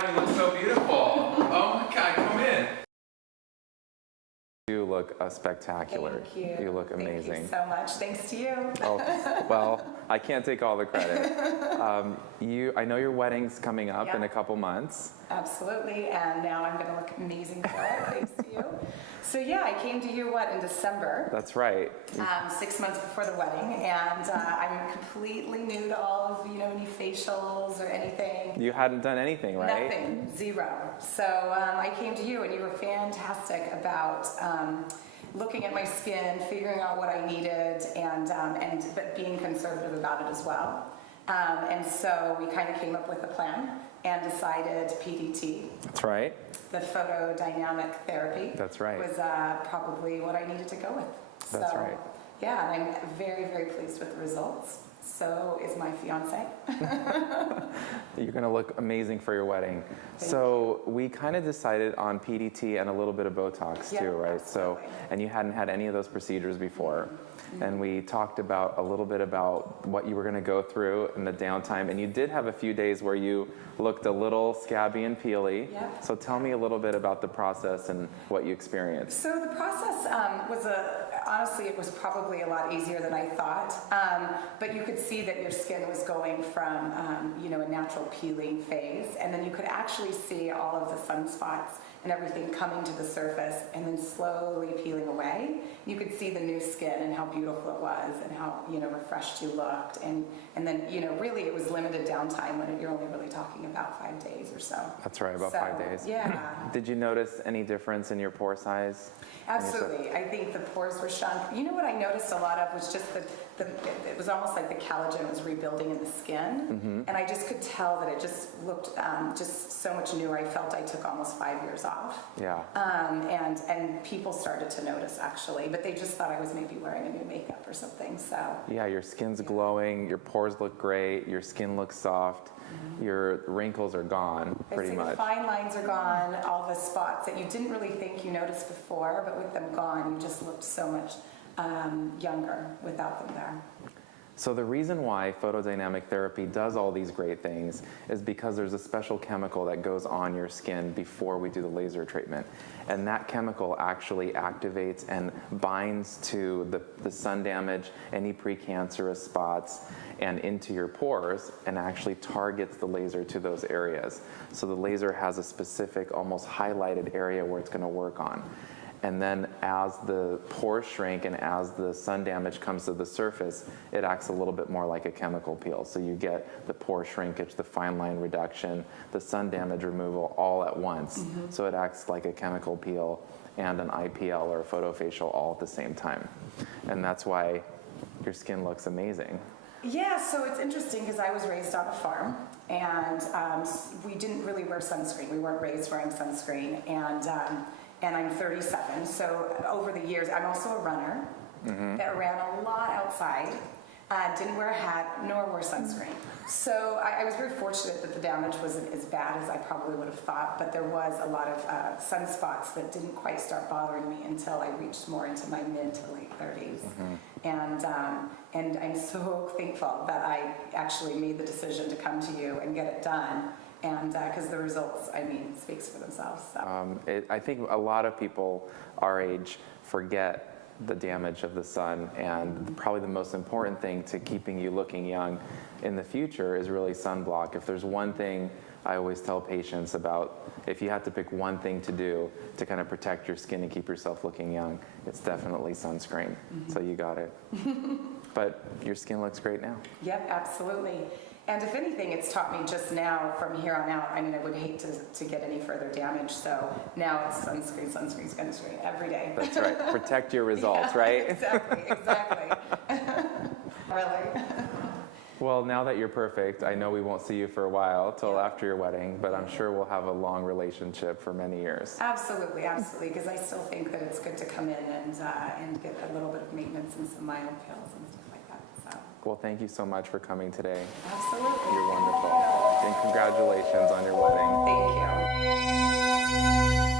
God, you look so beautiful. Oh my God, come in. You look spectacular. Thank you. You look amazing. Thank you so much. Thanks to you. Oh, well, I can't take all the credit. I know your wedding's coming up in a couple months. Absolutely, and now I'm going to look amazing for it, thanks to you. So yeah, I came to you, in December? That's right. 6 months before the wedding, and I'm completely new to all of, any facials or anything. You hadn't done anything, right? Nothing, zero. So I came to you, and you were fantastic about looking at my skin, figuring out what I needed, but being conservative about it as well. And so we kind of came up with a plan and decided PDT. That's right. The photodynamic therapy. That's right. Was probably what I needed to go with. That's right. Yeah, and I'm very, very pleased with the results. So is my fiance. You're going to look amazing for your wedding. So we kind of decided on PDT and a little bit of Botox too, right? Absolutely. So, and you hadn't had any of those procedures before. And we talked about a little bit about what you were going to go through in the downtime. And you did have a few days where you looked a little scabby and peely. Yep. So tell me a little bit about the process and what you experienced. So the process honestly, it was probably a lot easier than I thought. But you could see that your skin was going from, a natural peeling phase. And then you could actually see all of the sunspots and everything coming to the surface and then slowly peeling away. You could see the new skin and how beautiful it was and how, refreshed you looked. And then, really it was limited downtime when you're only really talking about 5 days or so. That's right, about 5 days. Yeah. Did you notice any difference in your pore size? Absolutely. I think the pores were shrunk. You know what I noticed a lot of was just it was almost like the collagen was rebuilding in the skin. And I just could tell that it just looked just so much newer. I felt I took almost 5 years off. Yeah. And people started to notice actually, but they just thought I was maybe wearing a new makeup or something. So yeah, your skin's glowing, your pores look great, your skin looks soft, your wrinkles are gone pretty much. The fine lines are gone, all the spots that you didn't really think you noticed before, but with them gone, you just looked so much younger without them there. So the reason why photodynamic therapy does all these great things is because there's a special chemical that goes on your skin before we do the laser treatment. And that chemical actually activates and binds to the sun damage, any precancerous spots, and into your pores, and actually targets the laser to those areas. So the laser has a specific, almost highlighted area where it's going to work on. And then as the pores shrink and as the sun damage comes to the surface, it acts a little bit more like a chemical peel. So you get the pore shrinkage, the fine line reduction, the sun damage removal all at once. So it acts like a chemical peel and an IPL or a photofacial all at the same time. And that's why your skin looks amazing. Yeah, so it's interesting because I was raised on a farm and we didn't really wear sunscreen. We weren't raised wearing sunscreen, and I'm 37. So over the years, I'm also a runner that ran a lot outside, didn't wear a hat nor wore sunscreen. So I was very fortunate that the damage wasn't as bad as I probably would have thought, but there was a lot of sunspots that didn't quite start bothering me until I reached more into my mid to late 30s. And I'm so thankful that I actually made the decision to come to you and get it done. And because the results, speaks for themselves. So. I think a lot of people our age forget the damage of the sun, and probably the most important thing to keeping you looking young in the future is really sunblock. If there's one thing I always tell patients about, if you had to pick one thing to do to kind of protect your skin and keep yourself looking young, it's definitely sunscreen. So you got it. But your skin looks great now. Yep, absolutely. And if anything, it's taught me just now from here on out. I would hate to get any further damage. So now it's sunscreen, sunscreen, sunscreen every day. That's right. Protect your results, right? Exactly. Really. Well, now that you're perfect, I know we won't see you for a while till after your wedding, but I'm sure we'll have a long relationship for many years. Absolutely, because I still think that it's good to come in and get a little bit of maintenance and some mild pills and stuff like that. So. Well, thank you so much for coming today. Absolutely. You're wonderful. And congratulations on your wedding. Thank you.